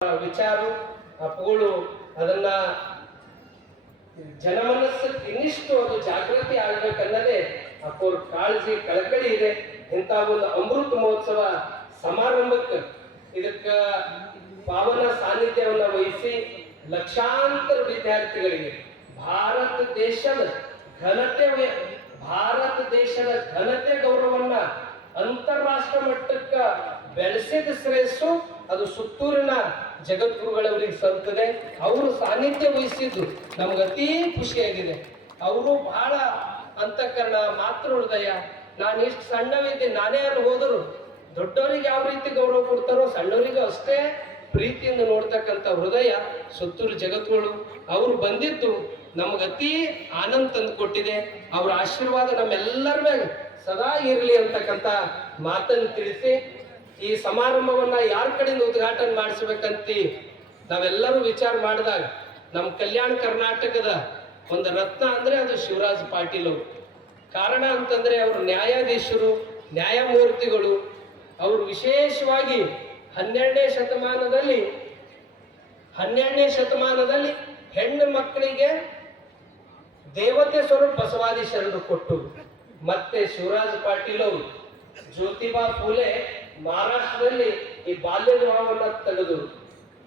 ವಿಚಾರ ಅಪ್ಪುಗಳು ಅದನ್ನ ಜನಮನಸ್ಸು ಇನ್ನಿಷ್ಟು ಅದು ಜಾಗೃತಿ ಆಗ್ಬೇಕನ್ನೋದೇ ಅಪ್ಪವ್ರ ಕಾಳಜಿ, ಕಳಕಳಿ ಇದೆ. ಇಂಥ ಒಂದು ಅಮೃತ ಮಹೋತ್ಸವ ಸಮಾರಂಭಕ್ಕೆ ಇದಕ್ಕ ಪಾವನ ಸಾನ್ನಿಧ್ಯವನ್ನ ವಹಿಸಿ ಲಕ್ಷಾಂತರ ವಿದ್ಯಾರ್ಥಿಗಳಿಗೆ ಭಾರತ ದೇಶದ ಘನತೆ ಭಾರತ ದೇಶದ ಘನತೆ ಗೌರವನ್ನ ಅಂತಾರಾಷ್ಟ್ರ ಮಟ್ಟಕ್ಕ ಬೆಳೆಸಿದ ಶ್ರೇಯಸ್ಸು ಅದು ಸುತ್ತೂರಿನ ಜಗದ್ಗುರುಗಳವರಿಗೆ ಸಲ್ತದೆ. ಅವರು ಸಾನ್ನಿಧ್ಯ ವಹಿಸಿದ್ದು ನಮ್ಗೆ ಅತೀ ಖುಷಿಯಾಗಿದೆ. ಅವರು ಬಹಳ ಅಂತಃಕರಣ, ಮಾತೃ ಹೃದಯ. ನಾನು ಎಷ್ಟು ಸಣ್ಣವಿದ್ದೆ ನಾನೇ ಅಲ್ಲಿ ಹೋದರು. ದೊಡ್ಡವರಿಗೆ ಯಾವ ರೀತಿ ಗೌರವ ಕೊಡ್ತಾರೋ ಸಣ್ಣವರಿಗೂ ಅಷ್ಟೇ ಪ್ರೀತಿಯಿಂದ ನೋಡ್ತಕ್ಕಂಥ ಹೃದಯ ಸುತ್ತೂರು ಜಗತ್ಗಳು ಅವರು ಬಂದಿದ್ದು ನಮ್ಗೆ ಅತಿ ಆನಂದ ತಂದು ಕೊಟ್ಟಿದೆ. ಅವರ ಆಶೀರ್ವಾದ ನಮ್ಮೆಲ್ಲರ ಮೇಲೆ ಸದಾ ಇರಲಿ ಅಂತಕ್ಕಂಥ ಮಾತನ್ನು ತಿಳಿಸಿ ಈ ಸಮಾರಂಭವನ್ನ ಯಾರ ಕಡೆಯಿಂದ ಉದ್ಘಾಟನೆ ಮಾಡಿಸ್ಬೇಕಂತ ನಾವೆಲ್ಲರೂ ವಿಚಾರ ಮಾಡಿದಾಗ ನಮ್ಮ ಕಲ್ಯಾಣ ಕರ್ನಾಟಕದ ಒಂದು ರತ್ನ ಅಂದ್ರೆ ಅದು ಶಿವರಾಜ್ ಪಾಟೀಲ್ ಅವರು. ಕಾರಣ ಅಂತಂದ್ರೆ ಅವರು ನ್ಯಾಯಾಧೀಶರು, ನ್ಯಾಯಮೂರ್ತಿಗಳು. ಅವರು ವಿಶೇಷವಾಗಿ ಹನ್ನೆರಡನೇ ಶತಮಾನದಲ್ಲಿ ಹನ್ನೆರಡನೇ ಶತಮಾನದಲ್ಲಿ ಹೆಣ್ಣು ಮಕ್ಕಳಿಗೆ ದೇವತೆ ಸ್ವರೂಪ ಬಸವಾದಿ ಶರಣರು ಕೊಟ್ಟು ಮತ್ತೆ ಶಿವರಾಜ್ ಪಾಟೀಲ್ ಅವರು, ಜ್ಯೋತಿಬಾ ಫೂಲೆ ಮಹಾರಾಷ್ಟ್ರದಲ್ಲಿ ಈ ಬಾಲ್ಯ ವಿವಾಹವನ್ನ ತೆಗೆದು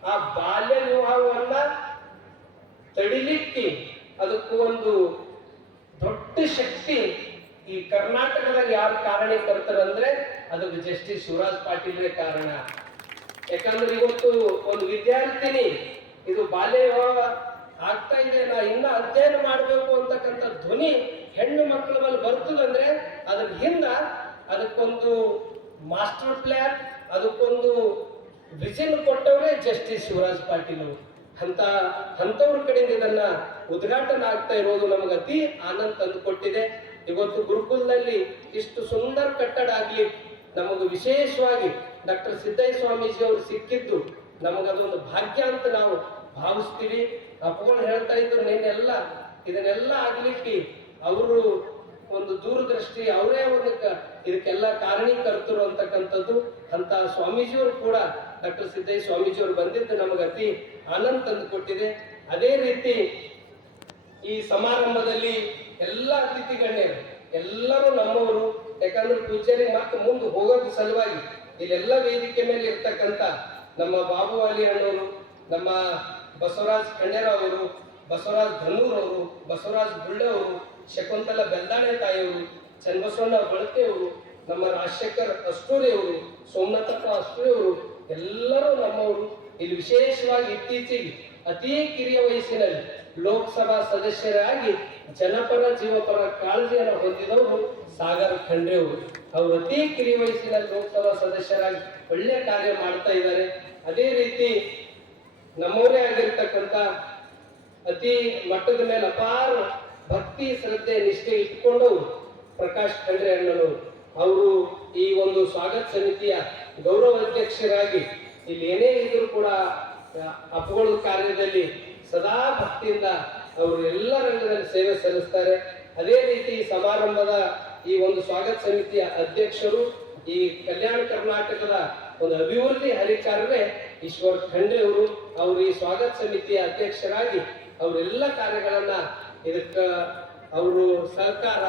ಆ ಬಾಲ್ಯ ವಿವಾಹವನ್ನ ತಡಿಲಿಕ್ಕೆ ಅದಕ್ಕೂ ಒಂದು ದೊಡ್ಡ ಶಕ್ತಿ ಈ ಕರ್ನಾಟಕದಾಗ ಯಾರು ಕಾರಣೀಕರ್ತಾರಂದ್ರೆ ಅದಕ್ಕೆ ಜಸ್ಟಿಸ್ ಶಿವರಾಜ್ ಪಾಟೀಲ್ರೇ ಕಾರಣ. ಯಾಕಂದ್ರೆ ಇವತ್ತು ಒಂದು ವಿದ್ಯಾರ್ಥಿನಿ ಇದು ಬಾಲ್ಯ ವಿವಾಹ ಆಗ್ತಾ ಇದೆ, ನಾ ಇನ್ನ ಅಧ್ಯಯನ ಮಾಡಬೇಕು ಅಂತಕ್ಕಂಥ ಧ್ವನಿ ಹೆಣ್ಣು ಮಕ್ಕಳ ಮೇಲೆ ಬರ್ತದಂದ್ರೆ ಅದ್ರ ಹಿಂದ ಅದಕ್ಕೊಂದು ಮಾಸ್ಟರ್ ಪ್ಲಾನ್, ಅದಕ್ಕೊಂದು ವಿಷನ್ ಕೊಟ್ಟವರೇ ಜಸ್ಟಿಸ್ ಶಿವರಾಜ್ ಪಾಟೀಲ್. ಅವರು ಅಂತ, ಅಂಥವ್ರ ಕಡೆಯಿಂದ ಇದನ್ನ ಉದ್ಘಾಟನೆ ಆಗ್ತಾ ಇರೋದು ನಮಗೆ ಅತಿ ಆನಂದ ತಂದು ಕೊಟ್ಟಿದೆ ಇವತ್ತು ಗುರುಕುಲದಲ್ಲಿ ಇಷ್ಟು ಸುಂದರ ಕಟ್ಟಡ ಆಗಲಿ, ನಮಗೆ ವಿಶೇಷವಾಗಿ ಡಾಕ್ಟರ್ ಸಿದ್ದಯ್ಯ ಸ್ವಾಮೀಜಿ ಅವರು ಸಿಕ್ಕಿದ್ದು ನಮಗದೊಂದು ಭಾಗ್ಯ ಅಂತ ನಾವು ಭಾವಿಸ್ತೀವಿ. ಅಪ್ಪಗಳು ಹೇಳ್ತಾ ಇದ್ರು ನಿನ್ನೆಲ್ಲ ಇದನ್ನೆಲ್ಲ ಆಗ್ಲಿಕ್ಕೆ ಅವರು ಒಂದು ದೂರದೃಷ್ಟಿ ಅವರೇ ಒಂದಕ್ಕೆ ಇದಕ್ಕೆಲ್ಲ ಕಾರಣೀಕರ್ತರು ಅಂತಕ್ಕಂಥದ್ದು. ಅಂತ ಸ್ವಾಮೀಜಿಯವರು ಕೂಡ ಡಾಕ್ಟರ್ ಸಿದ್ದಯ್ಯ ಸ್ವಾಮೀಜಿಯವರು ಬಂದಿದ್ದು ನಮಗೆ ಅತಿ ಆನಂದ ತಂದು ಕೊಟ್ಟಿದೆ ಅದೇ ರೀತಿ ಈ ಸಮಾರಂಭದಲ್ಲಿ ಎಲ್ಲ ಅತಿಥಿ ಗಣ್ಯರು ಎಲ್ಲರೂ ನಮ್ಮವರು, ಯಾಕಂದ್ರೆ ಪೂಜಾರಿ ಮತ್ತೆ ಮುಂದೆ ಹೋಗೋದು ಸಲುವಾಗಿ. ಇಲ್ಲೆಲ್ಲ ವೇದಿಕೆ ಮೇಲೆ ಇರ್ತಕ್ಕಂಥ ನಮ್ಮ ಬಾಬು ಅಲಿ ಅಣ್ಣವರು ನಮ್ಮ ಬಸವರಾಜ್ ಕಣ್ಯರ ಅವರು, ಬಸವರಾಜ್ ಧನೂರ್ ಅವರು, ಬಸವರಾಜ್ ಬುಳ್ಳೆ ಅವರು ಶಕುಂತಲ ಬೆಲ್ದಾಣೆ ತಾಯಿಯವರು ಚನ್ನಬಸವಣ್ಣ ಬಳಕೆಯವರು, ನಮ್ಮ ರಾಜಶೇಖರ್ ಅಷ್ಟೂರಿ ಅವರು ಸೋಮನಾಥಪ್ಪ ಅಸ್ತೂರಿಯವರು ಎಲ್ಲರೂ ನಮ್ಮವರು. ಇಲ್ಲಿ ವಿಶೇಷವಾಗಿ ಇತ್ತೀಚೆಗೆ ಅತಿ ಕಿರಿಯ ವಯಸ್ಸಿನಲ್ಲಿ ಲೋಕಸಭಾ ಸದಸ್ಯರಾಗಿ ಜನಪರ ಜೀವಪರ ಕಾಳಜಿಯನ್ನು ಹೊಂದಿದವರು ಸಾಗರ್ ಖಂಡ್ರೆ ಅವರು. ಅವರು ಅತಿ ಕಿರಿಯ ವಯಸ್ಸಿನಲ್ಲಿ ಲೋಕಸಭಾ ಸದಸ್ಯರಾಗಿ ಒಳ್ಳೆ ಕಾರ್ಯ ಮಾಡ್ತಾ ಇದ್ದಾರೆ. ಅದೇ ರೀತಿ ನಮ್ಮವರೇ ಆಗಿರ್ತಕ್ಕಂಥ ಅತಿ ಮಟ್ಟದ ಮೇಲೆ ಅಪಾರ ಭಕ್ತಿ ಶ್ರದ್ಧೆ ನಿಷ್ಠೆ ಇಟ್ಟುಕೊಂಡು ಪ್ರಕಾಶ್ ಖಂಡ್ರೆ ಅಣ್ಣನವರು ಅವರು ಈ ಒಂದು ಸ್ವಾಗತ ಸಮಿತಿಯ ಗೌರವ ಅಧ್ಯಕ್ಷರಾಗಿ ಇಲ್ಲಿ ಏನೇ ಇದ್ರು ಕೂಡ ಹಬ್ಬಗಳ ಕಾರ್ಯದಲ್ಲಿ ಸದಾ ಭಕ್ತಿಯಿಂದ ಅವರು ಎಲ್ಲ ರಂಗದಲ್ಲಿ ಸೇವೆ ಸಲ್ಲಿಸ್ತಾರೆ. ಅದೇ ರೀತಿ ಸಮಾರಂಭದ ಈ ಒಂದು ಸ್ವಾಗತ ಸಮಿತಿಯ ಅಧ್ಯಕ್ಷರು ಈ ಕಲ್ಯಾಣ ಕರ್ನಾಟಕದ ಒಂದು ಅಭಿವೃದ್ಧಿ ಹರಿಕಾರವೇ ಈಶ್ವರ್ ಖಂಡ್ರೆ ಅವರು. ಅವರು ಈ ಸ್ವಾಗತ ಸಮಿತಿಯ ಅಧ್ಯಕ್ಷರಾಗಿ ಅವರೆಲ್ಲ ಕಾರ್ಯಗಳನ್ನ ಇದಕ್ಕ ಅವರು ಸಹಕಾರ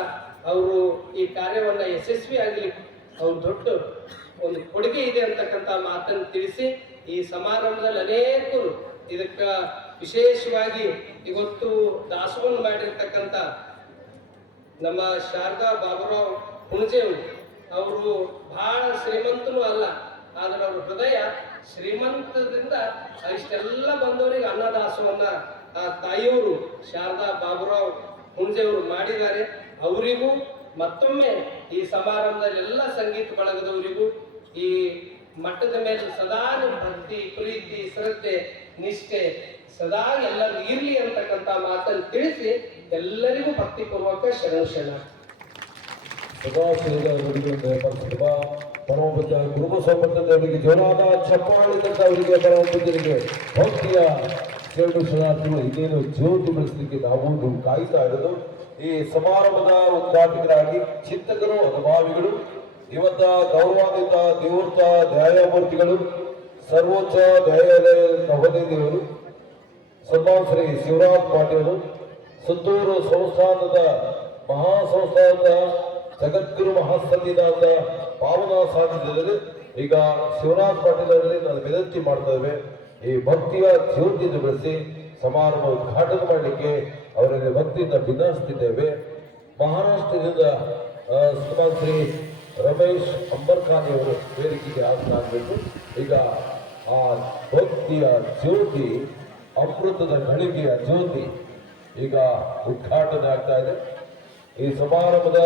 ಅವರು ಈ ಕಾರ್ಯವನ್ನ ಯಶಸ್ವಿ ಆಗಲಿ, ಅವ್ರ ದೊಡ್ಡ ಒಂದು ಕೊಡುಗೆ ಇದೆ ಅಂತಕ್ಕಂಥ ಮಾತನ್ನು ತಿಳಿಸಿ ಈ ಸಮಾರಂಭದಲ್ಲಿ ಅನೇಕರು ಇದಕ್ಕೆ ವಿಶೇಷವಾಗಿ ಇವತ್ತು ದಾಸವನ್ನು ಮಾಡಿರ್ತಕ್ಕಂಥ ನಮ್ಮ ಶಾರದಾ ಬಾಬುರಾವ್ ಹುಣಜೆಯವರು ಅವರು ಬಹಳ ಶ್ರೀಮಂತನೂ ಅಲ್ಲ, ಆದ್ರೆ ಅವ್ರ ಹೃದಯ ಶ್ರೀಮಂತದಿಂದ ಇಷ್ಟೆಲ್ಲ ಬಂದವರಿಗೆ ಅನ್ನದಾಸವನ್ನ ಆ ತಾಯಿಯವರು ಶಾರದಾ ಬಾಬುರಾವ್ ಹುಣಜೆಯವರು ಮಾಡಿದ್ದಾರೆ. ಅವರಿಗೂ ಮತ್ತೊಮ್ಮೆ ಈ ಸಮಾರಂಭದಲ್ಲಿ ಎಲ್ಲ ಸಂಗೀತ ಬಳಗದವರಿಗೂ ಈ ಮಟ್ಟದ ಮೇಲೆ ಸದಾ ಭಕ್ತಿ, ಪ್ರೀತಿ, ಶ್ರದ್ಧೆ, ನಿಷ್ಠೆ ಸದಾ ಎಲ್ಲರೂ ಇರಲಿ ಅಂತಕ್ಕಂಥ ಮಾತನ್ನು ತಿಳಿಸಿ ಎಲ್ಲರಿಗೂ ಭಕ್ತಿಪೂರ್ವಕ ಶರಣ ಶರಣ. ಪರಮಪುತ್ರ ಗುರು ಸಂಬಂಧದವರಿಗೆ ಜೋರಾದ ಚಪ್ಪಾಳಿ ತಂದ ಅವರಿಗೆ ಪರಮಪೂಜರಿಗೆ ಭಕ್ತಿಯ ಶರಣು ಶರಣಾರ್ಥಿಗಳು ಇನ್ನೇನು ಜ್ಯೋತಿ ಬೆಳೆಸಲಿಕ್ಕೆ ನಾವು ಕಾಯ್ತಾ ಇರೋದು. ಈ ಸಮಾರಂಭದ ಉದ್ಘಾಟಕರಾಗಿ ಚಿಂತಕರು, ಅನುಭಾವಿಗಳು ಇವತ್ತ ಗೌರವಾನ್ವಿತ ನಿವೃತ್ತ ನ್ಯಾಯಮೂರ್ತಿಗಳು, ಸರ್ವೋಚ್ಚ ನ್ಯಾಯಾಲಯ ನವದೆಹಲಿಯವರು ಸನ್ಮಾನ ಶ್ರೀ ಶಿವರಾಜ್ ಪಾಟೀಲ್ ಸುತ್ತೂರು ಸಂಸ್ಥಾನದ ಮಹಾಸಂಸ್ಥಾನದ ಜಗದ್ಗುರು ಮಹಾಸನ್ನಿಧಾನದ ಪಾವನ ಸಾನ್ನಿಧ್ಯದಲ್ಲಿ ಈಗ ಶಿವರಾಜ್ ಪಾಟೀಲ್ ಅವರಲ್ಲಿ ನಾನು ವಿನಂತಿ ಮಾಡ್ತೇವೆ ಈ ಭಕ್ತಿಯ ಜ್ಯೋತಿಯನ್ನು ಬೆಳೆಸಿ ಸಮಾರಂಭ ಉದ್ಘಾಟನೆ ಮಾಡಲಿಕ್ಕೆ ಅವರಲ್ಲಿ ಭಕ್ತಿಯಿಂದ ಭಿನ್ನಯಿಸುತ್ತಿದ್ದೇವೆ ಮಹಾರಾಷ್ಟ್ರದಿಂದ ಶ್ರೀ ರಮೇಶ್ ಅಂಬರ್ಖಾನಿ ಅವರು ವೇದಿಕೆಗೆ ಆಗಬೇಕು ಈಗ ಆ ಭಕ್ತಿಯ ಜ್ಯೋತಿ, ಅಮೃತದ ಗಳಿಗೆಯ ಜ್ಯೋತಿ ಈಗ ಉದ್ಘಾಟನೆ ಆಗ್ತಾ ಇದೆ. ಈ ಸಮಾರಂಭದ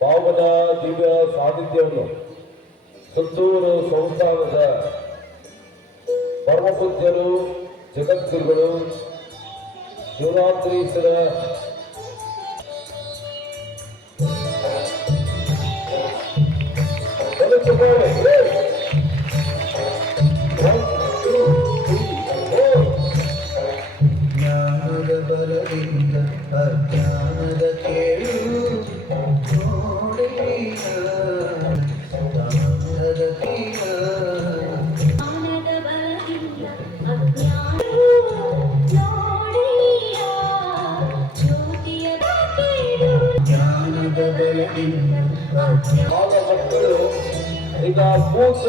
ಪಾವನ ದಿವ್ಯ ಸಾನ್ನಿಧ್ಯವನ್ನು ಸುತ್ತೂರು ಸಂಸ್ಥಾನದ ಪರಮಪೂಜ್ಯರು ಜಗದ್ಗುರುಗಳು Shivaratrishwara ಕಲಿತುಕೊಳ್ಳಿ. One, two, three, four. ಜ್ಞಾನದ ಬಲದಿಂದ ಅಜ್ಞಾನದ ಕೇಳು ನೋಡಿನ ಈಗ ಪೂಜ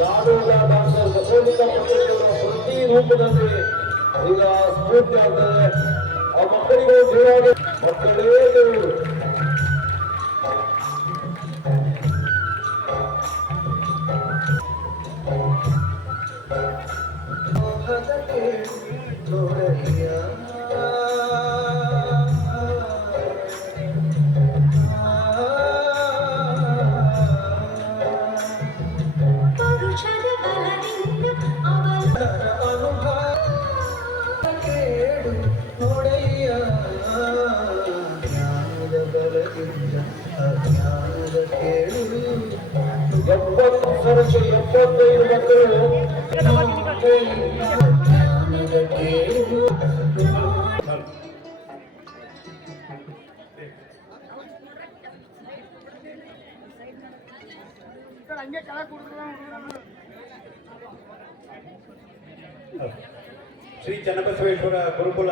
ನಾಡೋಗ ಡಾಕ್ಟರ್ ಬಸವಲಿಂಗ ಪಟೇಲ್ ಪ್ರತಿ ರೂಪದಲ್ಲಿ ಈಗ ಸ್ಫೂರ್ತಿ ಆಗ್ತದೆ. ಆ ಮಕ್ಕಳಿಗೆ ಜೀವಾಗ ಮಕ್ಕಳೇ ದೇವರು. ಮೋಹದ ಕೇಳು ಎಪ್ಪತ್ತು ಸಾವಿರಕ್ಕೆ ಎಪ್ಪತ್ತೈದು ಮಕ್ಕಳು ಶ್ರೀ ಚನ್ನಬಸವೇಶ್ವರ ಗುರುಕುಲ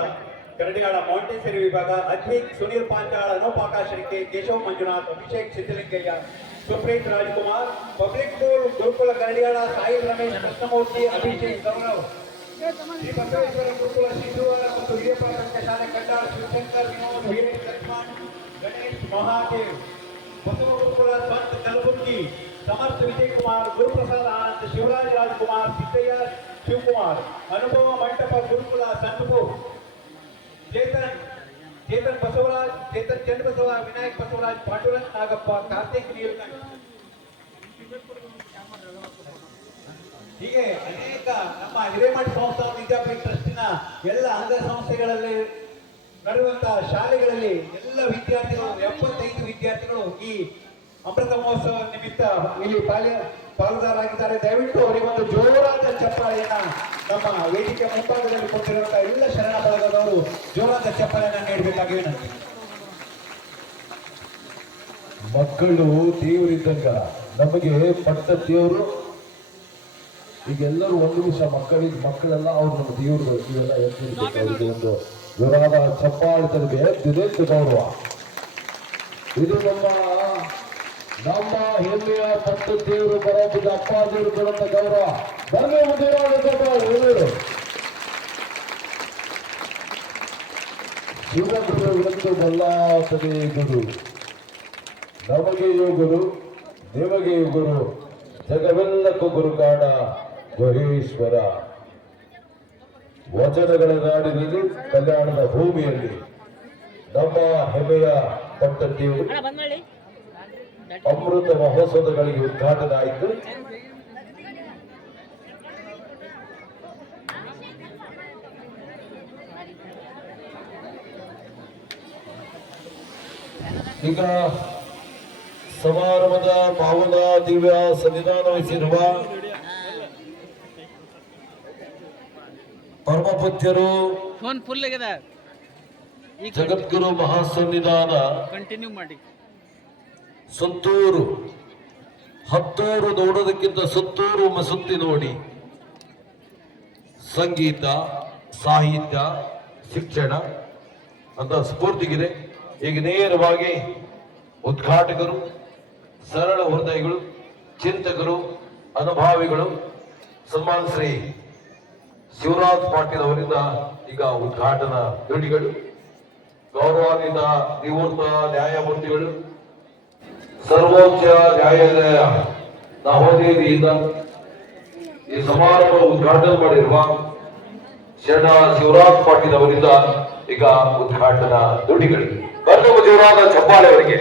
ಕರಡಿಯಾಳ ಮಾಂಟೇಸರಿ ವಿಭಾಗ ಅಧ್ಯಕ್ಷ ಸುನೀಲ್ ಪಾಂಚಾಳ ನೌಪಾಕಾಶನಿಕೆ ಕೇಶವ್ ಮಂಜುನಾಥ್ ಅಭಿಷೇಕ್ ಸಿದ್ದಲಿಂಗಯ್ಯ ಸುಪ್ರೀತ್ ರಾಜ್ಕುಮಾರ್ ಪಬ್ಲಿಕ್ ಸ್ಕೂಲ್ ಗುರುಕುಲ ಕರಡಿಯಾಳ ಸಾಯಿ ರಮೇಶ್ ಕೃಷ್ಣಮೂರ್ತಿ ಅಭಿಷೇಕ್ ಗೌರವ್ ಶ್ರೀ ಬಸವೇಶ್ವರ ಗುರುಕುಲ ಶಿಶುವಾರ ಮತ್ತು ಹಿರಿಯ ಪ್ರಾಥಮಿಕ ಶಾಲೆ ಕಡ್ಡಾಳ ಶಿವಶಂಕರ್ ವಿನೋದ್ ವೀರೇಶ್ ಲಕ್ಷ್ಮಣ್ ಗಣೇಶ್ ಮಹಾದೇವ್ ಬಸವ ಗುರುಕುಲ ಸ್ವಂತ ಕಲಬುರ್ಗಿ ಸಮರ್ಥ ವಿಜಯ್ ಕುಮಾರ್ ಗುರುಪ್ರಸಾದ್ ಆನಂದ್ ಶಿವರಾಜ್ ರಾಜ್ಕುಮಾರ್ ಸಿದ್ದಯ್ಯ ಶಿವಕುಮಾರ್ ಅನುಭವ ಮಂಟಪ ಗುರುಕುಲ ಸಣ್ಣಪುರ್ ಚೇತನ್ ಚೇತನ್ ಬಸವರಾಜ್, ಚೇತನ್ ಚನ್ನಬಸವ ವಿನಾಯಕ್ ಬಸವರಾಜ್ ಪಾಂಡುರಂಗ್ ನಾಗಪ್ಪ, ಕಾರ್ತಿಕ್ ಹೀಗೆ ಅನೇಕ ನಮ್ಮ ಹಿರೇಮಠ ಸಂಸ್ಥಾ ವಿದ್ಯಾಪೀಠ ಟ್ರಸ್ಟಿನ ಎಲ್ಲ ಅಂಗ ಸಂಸ್ಥೆಗಳಲ್ಲಿ ನಡೆಯುವಂತಹ ಶಾಲೆಗಳಲ್ಲಿ ಎಲ್ಲ ವಿದ್ಯಾರ್ಥಿಗಳು, ಎಪ್ಪತ್ತೈದು ವಿದ್ಯಾರ್ಥಿಗಳು ಈ ಅಮೃತ ಮಹೋತ್ಸವ ನಿಮಿತ್ತ ಇಲ್ಲಿ ಪಾಲ್ಯ ಪಾಲುದಾರರಾಗಿದ್ದಾರೆ. ದಯವಿಟ್ಟು ಅವರಿಗೊಂದು ಜೋರು ನಮ್ಮ ವೇದಿಕೆ ಮುಂಭಾಗದಲ್ಲಿ ಕೊಟ್ಟಿರುವಂತಹ ಎಲ್ಲ ಶರಣ ಬಳಗದವರು ಜೋರಾದ ಚಪ್ಪಲನ್ನು ನೀಡಬೇಕಾಗಿ ವಿನಂತಿ. ಮಕ್ಕಳು ದೇವರಿದ್ದಂಗ ನಮಗೆ ಪಟ್ಟ ದೇವರು, ಈಗೆಲ್ಲರೂ ಒಂದು ನಿಮಿಷ ಮಕ್ಕಳಿಗೆ ಮಕ್ಕಳೆಲ್ಲ ಅವ್ರು ನಮ್ಮ ದೇವರು, ಇವೆಲ್ಲ ಎತ್ತಿರ್ಬೇಕು ಒಂದು ಜೋರಾದ ಚಪ್ಪಾಳ್ತರಿಗೆ ಎದ್ದಿದೆ ಗೌರವ. ಇದು ನಮ್ಮ ನಮ್ಮ ಹೆಮ್ಮೆಯ ಪಟ್ಟ ದೇವರು ಬರೋದು ಅಪ್ಪ ದೇವರು ಬರೋದ ಗೌರವ. ಬರಲೇ ದೇವರು ಶಿವಗುರು ಒಂದು ಬಲ್ಲಾತನೇ ಗುರು. ನಮಗೆ ಗುರು, ನಿಮಗೆ ಗುರು. ಜಗವೆಲ್ಲಕ್ಕೂ ಗುರುಗಾಣ ಗುಹೇಶ್ವರ. ವಚನಗಳ ನಾಡಿನಲ್ಲಿ ಕಲ್ಯಾಣದ ಭೂಮಿಯಲ್ಲಿ ನಮ್ಮ ಹೆಮ್ಮೆಯ ಪಟ್ಟದೇವರು ಅಮೃತ ಮಹೋತ್ಸವಗಳಿಗೆ ಉದ್ಘಾಟನೆ ಆಯಿತು. ಈಗ ಸಮಾರಂಭದ ಪಾವನ ದಿವ್ಯ ಸನ್ನಿಧಾನ ವಹಿಸಿರುವ ಪರಮಪತ್ಯರು ಜಗದ್ಗುರು ಮಹಾಸನ್ನಿಧಾನ ಕಂಟಿನ್ಯೂ ಮಾಡಿ. ಸುತ್ತೂರು. ಹತ್ತೂರು ನೋಡೋದಕ್ಕಿಂತ ಸುತ್ತೂರು ಮಸುತ್ತಿ ನೋಡಿ. ಸಂಗೀತ, ಸಾಹಿತ್ಯ, ಶಿಕ್ಷಣ, ಅಂತ ಸ್ಫೂರ್ತಿಗಿದೆ. ಈಗ ನೇರವಾಗಿ ಉದ್ಘಾಟಕರು, ಸರಳ ಹೃದಯಗಳು ಚಿಂತಕರು, ಅನುಭಾವಿಗಳು ಸನ್ಮಾನ ಶ್ರೀ ಶಿವರಾಜ್ ಪಾಟೀಲ್ ಅವರಿಂದ ಈಗ ಉದ್ಘಾಟನಾ ನುಡಿಗಳು ಗೌರವಾನ್ವಿತ ನಿವೃತ್ತ ನ್ಯಾಯಮೂರ್ತಿಗಳು ಸರ್ವೋಚ್ಚ ನ್ಯಾಯಾಲಯ ನವದೆಹಲಿಯಿಂದ ಈ ಸಮಾರಂಭ ಉದ್ಘಾಟನೆ ಮಾಡಿರುವ ಶರಣ ಶಿವರಾಜ್ ಪಾಟೀಲ್ ಅವರಿಂದ ಈಗ ಉದ್ಘಾಟನಾ ದುಡಿಗಳಿಗೆ ಬರ್ಗಮ ಶಿವರಾಜ ಚಪ್ಪಾಳೆ ಅವರಿಗೆ.